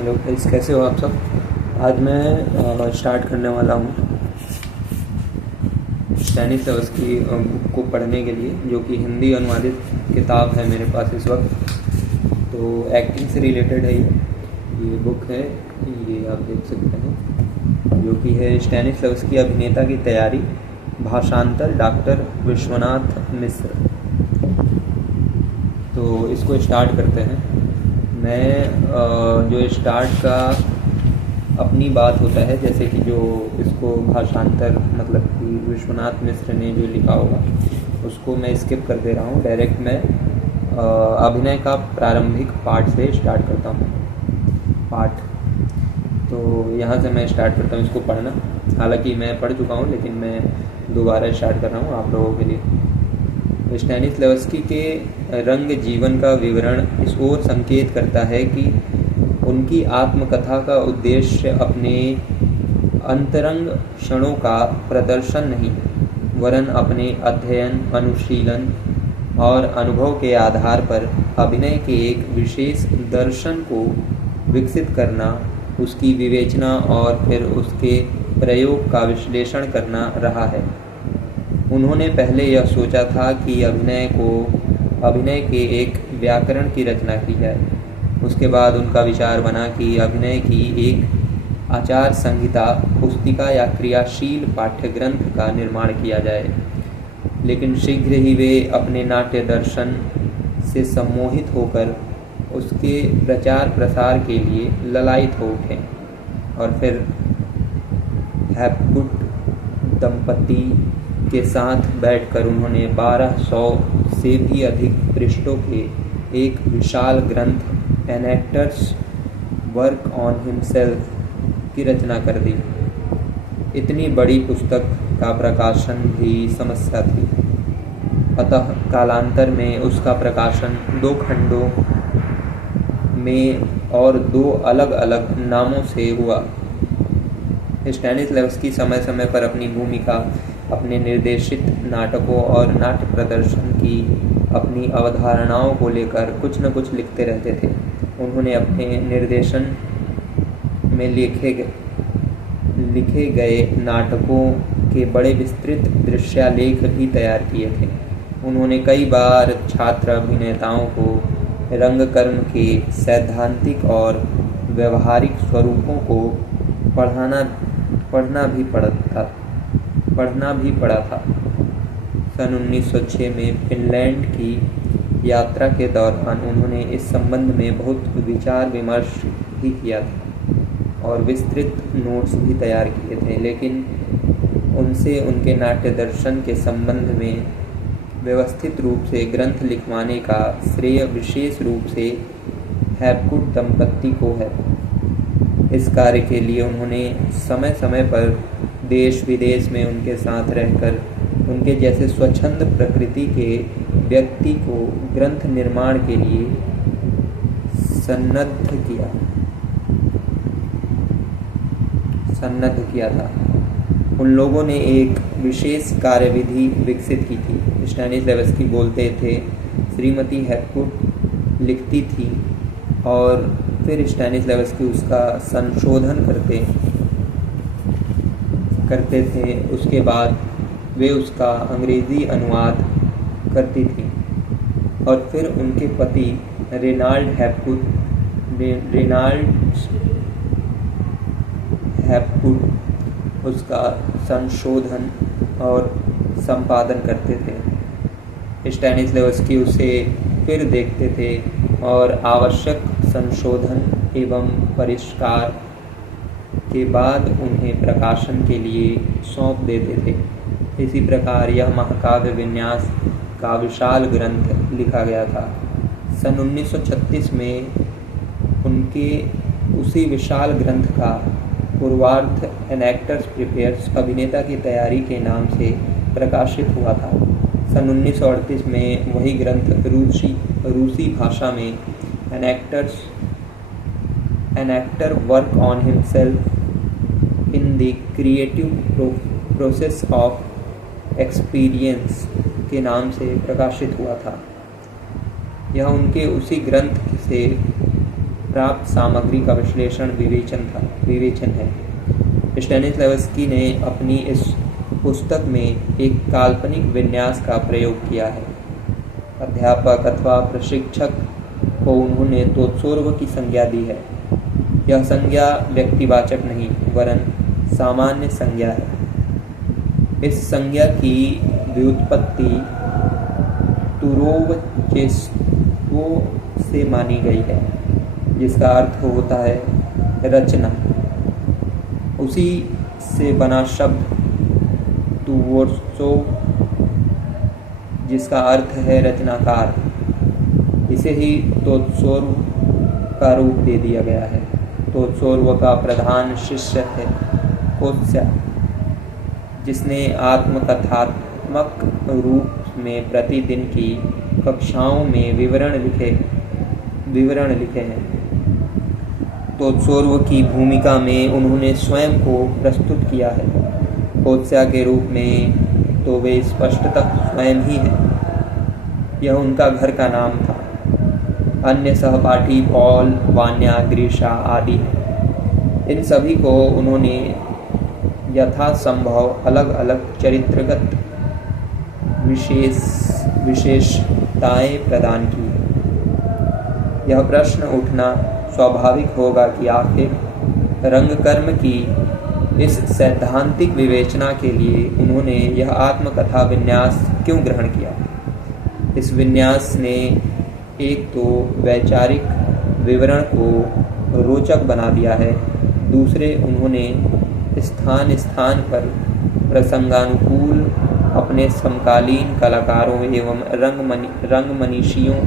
Hello guys, कैसे हो आप सब। आज मैं स्टार्ट करने वाला हूँ स्टैनिस्लॉवस्की बुक को पढ़ने के लिए, जो कि हिंदी अनुवादित किताब है मेरे पास इस वक्त। तो एक्टिंग से रिलेटेड है ये बुक है, ये आप देख सकते हैं, जो कि है स्टैनिस्लॉवस्की अभिनेता की तैयारी, भाषांतर डॉक्टर विश्वनाथ मिश्र। तो इसको स्टार्ट करते हैं। मैं जो स्टार्ट का अपनी बात होता है, जैसे कि जो इसको भाषांतर मतलब कि विश्वनाथ मिश्र ने जो लिखा होगा उसको मैं स्किप कर दे रहा हूँ। डायरेक्ट मैं अभिनय का प्रारंभिक पार्ट से स्टार्ट करता हूँ। तो यहाँ से मैं स्टार्ट करता हूँ इसको पढ़ना। हालांकि मैं पढ़ चुका हूँ, लेकिन मैं दोबारा स्टार्ट कर रहा हूँ आप लोगों के लिए। स्टैनिस्लॉवस्की के रंग जीवन का विवरण इस ओर संकेत करता है कि उनकी आत्मकथा का उद्देश्य अपने अंतरंग क्षणों का प्रदर्शन नहीं, वरन अपने अध्ययन, अनुशीलन और अनुभव के आधार पर अभिनय के एक विशेष दर्शन को विकसित करना, उसकी विवेचना और फिर उसके प्रयोग का विश्लेषण करना रहा है। उन्होंने पहले यह सोचा था कि अभिनय के एक व्याकरण की रचना की जाए। उसके बाद उनका विचार बना कि अभिनय की एक आचार संहिता, पुस्तिका या क्रियाशील पाठ्यग्रंथ का निर्माण किया जाए। लेकिन शीघ्र ही वे अपने नाट्य दर्शन से सम्मोहित होकर उसके प्रचार प्रसार के लिए ललायित हो उठे और फिर हैपगुड दंपति के साथ बैठकर उन्होंने 1200 से भी अधिक पृष्ठों के एक विशाल ग्रंथ an actor's work on himself की रचना कर दी। इतनी बड़ी पुस्तक का प्रकाशन भी समस्या थी, अतः कालांतर में उसका प्रकाशन 2 खंडों में और 2 अलग अलग नामों से हुआ। स्टैनिस्लॉवस्की समय समय पर अपनी भूमिका, अपने निर्देशित नाटकों और नाट्य प्रदर्शन की अपनी अवधारणाओं को लेकर कुछ न कुछ लिखते रहते थे। उन्होंने अपने निर्देशन में लिखे गए नाटकों के बड़े विस्तृत दृश्यालेख भी तैयार किए थे। उन्होंने कई बार छात्र अभिनेताओं को रंगकर्म के सैद्धांतिक और व्यवहारिक स्वरूपों को पढ़ना भी पड़ा था। सन 1906 में फिनलैंड की यात्रा के दौरान उन्होंने इस संबंध में बहुत विचार विमर्श भी किया था और विस्तृत नोट्स भी तैयार किए थे, लेकिन उनसे उनके नाट्य दर्शन के संबंध में व्यवस्थित रूप से ग्रंथ लिखवाने का श्रेय विशेष रूप से हैपगुड दंपति को है। इस कार्य के लिए उन्होंने समय समय पर देश विदेश में उनके साथ रहकर उनके जैसे स्वच्छंद प्रकृति के व्यक्ति को ग्रंथ निर्माण के लिए सन्नद्ध किया था। उन लोगों ने एक विशेष कार्यविधि विकसित की थी। स्टैनिस्लॉवस्की बोलते थे, श्रीमती हैपगुड लिखती थी और फिर स्टैनिस्लॉवस्की उसका संशोधन करते थे। उसके बाद वे उसका अंग्रेज़ी अनुवाद करती थी और फिर उनके पति रेनाल्ड हैपगुड उसका संशोधन और संपादन करते थे। स्टैनिस्लॉवस्की उसे फिर देखते थे और आवश्यक संशोधन एवं परिष्कार के बाद उन्हें प्रकाशन के लिए सौंप देते थे। इसी प्रकार यह महाकाव्य विन्यास का विशाल ग्रंथ लिखा गया था। सन 1936 में उनके उसी विशाल ग्रंथ का पूर्वार्ध एन एक्टर्स प्रिपेयर्स, अभिनेता की तैयारी के नाम से प्रकाशित हुआ था। सन 1938 में वही ग्रंथ रूसी भाषा में an actor work on himself in the creative process of experience के नाम से प्रकाशित हुआ था। यह उनके उसी ग्रंथ से प्राप्त सामग्री का विवेचन है। स्टेनिस्लैवस्की ने अपनी इस पुस्तक में एक काल्पनिक विन्यास का प्रयोग किया है। अध्यापक अथवा प्रशिक्षक को उन्होंने तोत्सोर्व की संज्ञा दी है। यह संज्ञा व्यक्तिवाचक नहीं वरन सामान्य संज्ञा है। इस संज्ञा की व्युत्पत्ति तुरोवचेस्को से मानी गई है, जिसका अर्थ होता है रचना। उसी से बना शब्द तुवोर्सो, जिसका अर्थ है रचनाकार, इसे ही तोत्सोर्व का रूप दे दिया गया है। तोत्सोर्व का प्रधान शिष्य है कोत्स्या, जिसने आत्मकथात्मक रूप में प्रतिदिन की कक्षाओं में विवरण लिखे हैं। तोत्सोर्व की भूमिका में उन्होंने स्वयं को प्रस्तुत किया है। कोत्स्या के रूप में तो वे स्पष्टतः स्वयं ही हैं। यह उनका घर का नाम था। अन्य सहपाठी पॉल, वान्या, ग्रीशा आदि हैं। इन सभी को उन्होंने यथासंभव अलग अलग चरित्रगत विशेषताएं प्रदान की। यह प्रश्न उठना स्वाभाविक होगा कि आखिर रंगकर्म की इस सैद्धांतिक विवेचना के लिए उन्होंने यह आत्मकथा विन्यास क्यों ग्रहण किया। इस विन्यास ने एक तो वैचारिक विवरण को रोचक बना दिया है, दूसरे उन्होंने स्थान स्थान पर प्रसंगानुकूल अपने समकालीन कलाकारों एवं रंगमनीषियों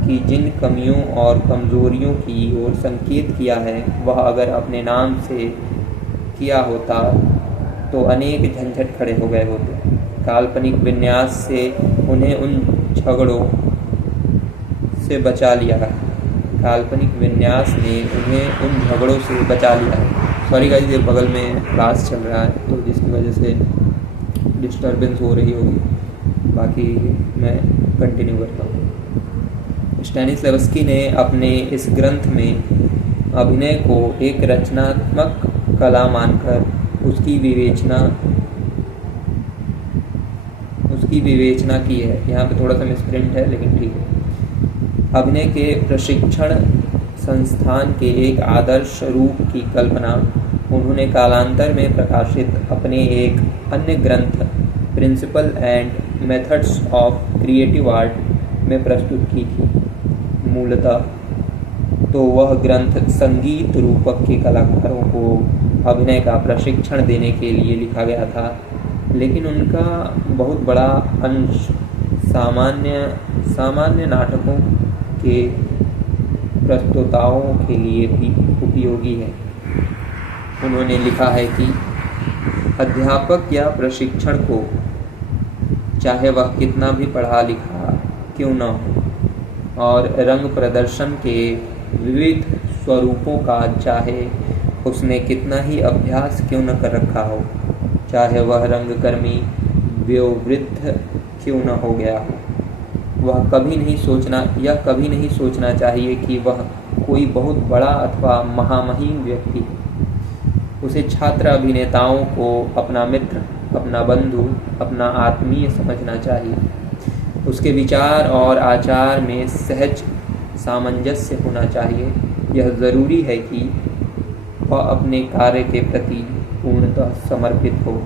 की जिन कमियों और कमजोरियों की ओर संकेत किया है, वह अगर अपने नाम से किया होता तो अनेक झंझट खड़े हो गए होते। काल्पनिक विन्यास से उन्हें उन झगड़ों से बचा लिया है। काल्पनिक विन्यास ने उन्हें उन झगड़ों से बचा लिया है। सॉरी गाइस, ये बगल में क्लास चल रहा है तो जिसकी वजह से डिस्टर्बेंस हो रही होगी। बाकी मैं कंटिन्यू करता हूँ। स्टेनिस्लैवस्की ने अपने इस ग्रंथ में अभिनय को एक रचनात्मक कला मानकर उसकी विवेचना की है। यहाँ पे थोड़ा सा मिसप्रिंट है लेकिन ठीक है। अभिनय के प्रशिक्षण संस्थान के एक आदर्श रूप की कल्पना उन्होंने कालांतर में प्रकाशित अपने एक अन्य ग्रंथ principle and methods of creative art में प्रस्तुत की थी। मूलतः तो वह ग्रंथ संगीत रूपक के कलाकारों को अभिनय का प्रशिक्षण देने के लिए लिखा गया था, लेकिन उनका बहुत बड़ा अंश सामान्य नाटकों के प्रस्तुताओं के लिए भी उपयोगी है। उन्होंने लिखा है कि अध्यापक या प्रशिक्षण को, चाहे वह कितना भी पढ़ा लिखा क्यों न हो, और रंग प्रदर्शन के विविध स्वरूपों का चाहे उसने कितना ही अभ्यास क्यों न कर रखा हो, चाहे वह रंगकर्मी वयोवृद्ध क्यों न हो गया हो, वह कभी नहीं सोचना चाहिए कि वह कोई बहुत बड़ा अथवा महामहिम व्यक्ति है। उसे छात्र अभिनेताओं को अपना मित्र, अपना बंधु, अपना आत्मीय समझना चाहिए। उसके विचार और आचार में सहज सामंजस्य होना चाहिए। यह ज़रूरी है कि वह अपने कार्य के प्रति पूर्णतः समर्पित हो।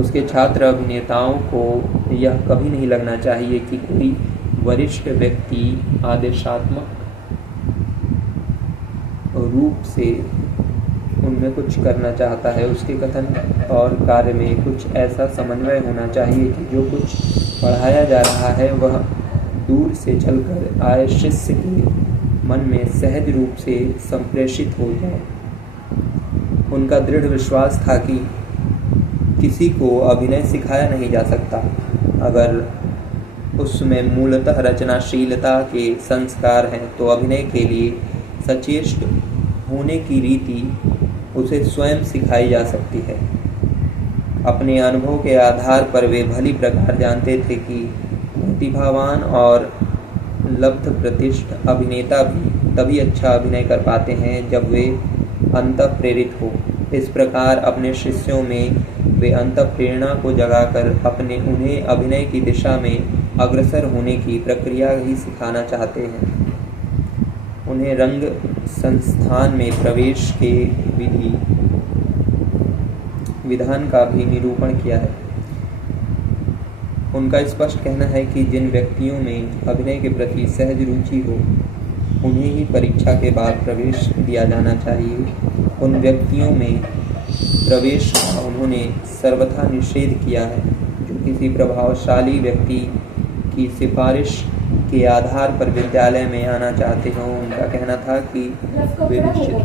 उसके छात्र अभिनेताओं को यह कभी नहीं लगना चाहिए कि कोई वरिष्ठ व्यक्ति आदेशात्मक रूप से उनमें कुछ करना चाहता है। उसके कथन और कार्य में कुछ ऐसा समन्वय होना चाहिए कि जो कुछ पढ़ाया जा रहा है वह दूर से चलकर आए शिष्य के मन में सहज रूप से संप्रेषित हो जाए। उनका दृढ़ विश्वास था कि किसी को अभिनय सिखाया नहीं जा सकता अगर उसमें मूलतः रचनाशीलता के संस्कार हैं, तो अभिनय के लिए सचेष्ट होने की रीति उसे स्वयं सिखाई जा सकती है। अपने अनुभव के आधार पर वे भली प्रकार जानते थे कि प्रतिभावान और लब्ध प्रतिष्ठ अभिनेता भी तभी अच्छा अभिनय कर पाते हैं जब वे अंतः प्रेरित हो। इस प्रकार अपने शिष्यों में वे अंतः प्रेरणा को जगाकर उन्हें अभिनय की दिशा में अग्रसर होने की प्रक्रिया ही सिखाना चाहते हैं। उन्हें रंग संस्थान में प्रवेश के विधान का भी निरूपण किया है। उनका स्पष्ट कहना है कि जिन व्यक्तियों में अभिनय के प्रति सहज रुचि हो उन्हें ही परीक्षा के बाद प्रवेश दिया जाना चाहिए। उन व्यक्तियों में प्रवेश का उन्होंने सर्वथा निषेध किया है जो किसी प्रभावशाली व्यक्ति की सिफारिश के आधार पर विद्यालय में आना चाहते हों। उनका कहना था कि वे निश्चित